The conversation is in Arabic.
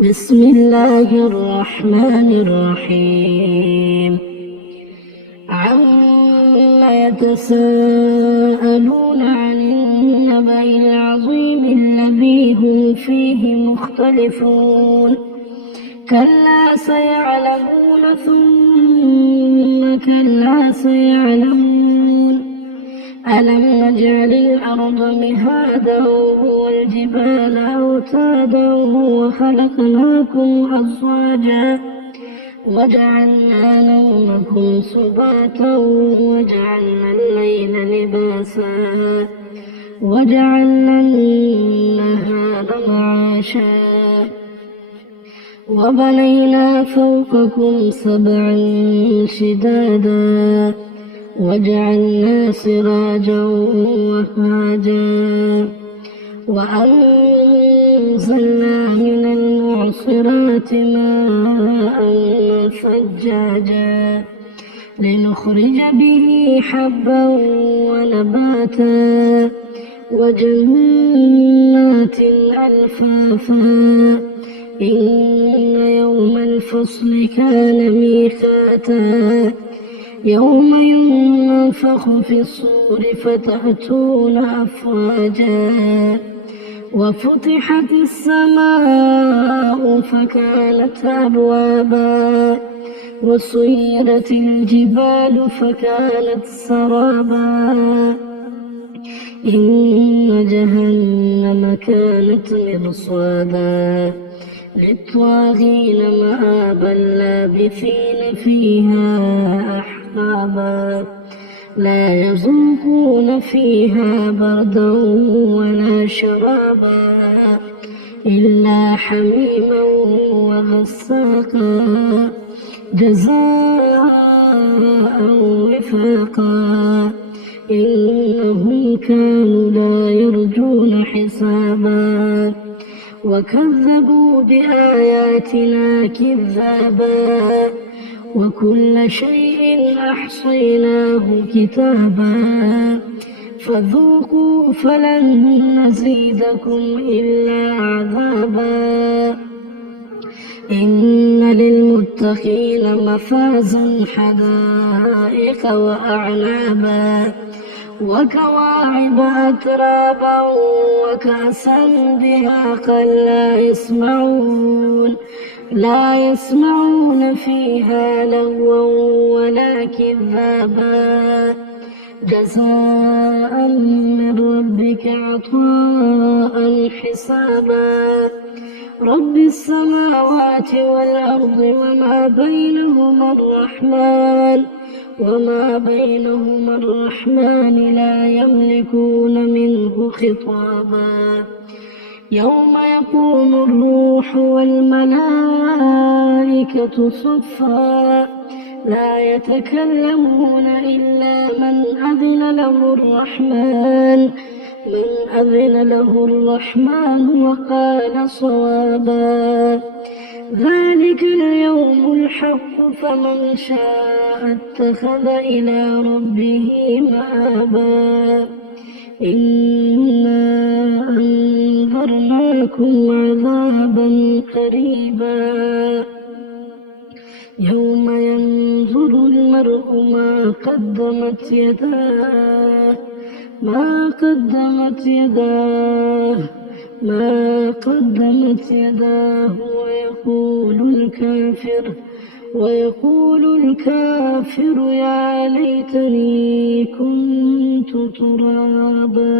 بسم الله الرحمن الرحيم. عما يتساءلون عن النبأ العظيم الذي هم فيه مختلفون كلا سيعلمون ثم كلا سيعلمون ألم نجعل الأرض مهادا والجبال أوتادا وخلقناكم أزواجا وجعلنا نومكم سباتا وجعلنا الليل لباسا وجعلنا النهار معاشا وبنينا فوقكم سبعا شدادا وجعلنا سراجا وهاجا وأنزلنا من المعصرات ماء ثجاجا لنخرج به حبا ونباتا وجنات ألفافا إن يوم الفصل كان ميقاتا يوم ينفخ في الصور فتأتون أفواجا وفتحت السماء فكانت أبوابا وسيرت الجبال فكانت سرابا إن جهنم كانت مرصادا للطاغين مآبا لابثين فيها أحقابا لا يذوقون فيها بردا ولا شرابا إلا حميما وغساقا جزاء وفاقا إنهم كانوا لا يرجون حسابا وكذبوا بآياتنا كذابا وكل شيء أحصيناه كتابا فذوقوا فلن نزيدكم إلا عذابا إن للمتقين مفازا حدائق وأعنابا وكواعب أترابا وكأسا دهاقا لا يسمعون فيها لغوا ولا كذابا جزاء من ربك عطاء حسابا رب السماوات والأرض وما بينهما الرحمن لا يملكون منه خطابا يوم يقوم الروح والملائكة صفا لا يتكلمون إلا من أذن له الرحمن وقال صوابا ذلك اليوم الحق فمن شاء اتخذ إلى ربه مآبا إنا أنذرناكم عذابا قريبا يوم ينظر المرء ما قدمت يداه ويقول الكافر يا ليتني كنت ترابا.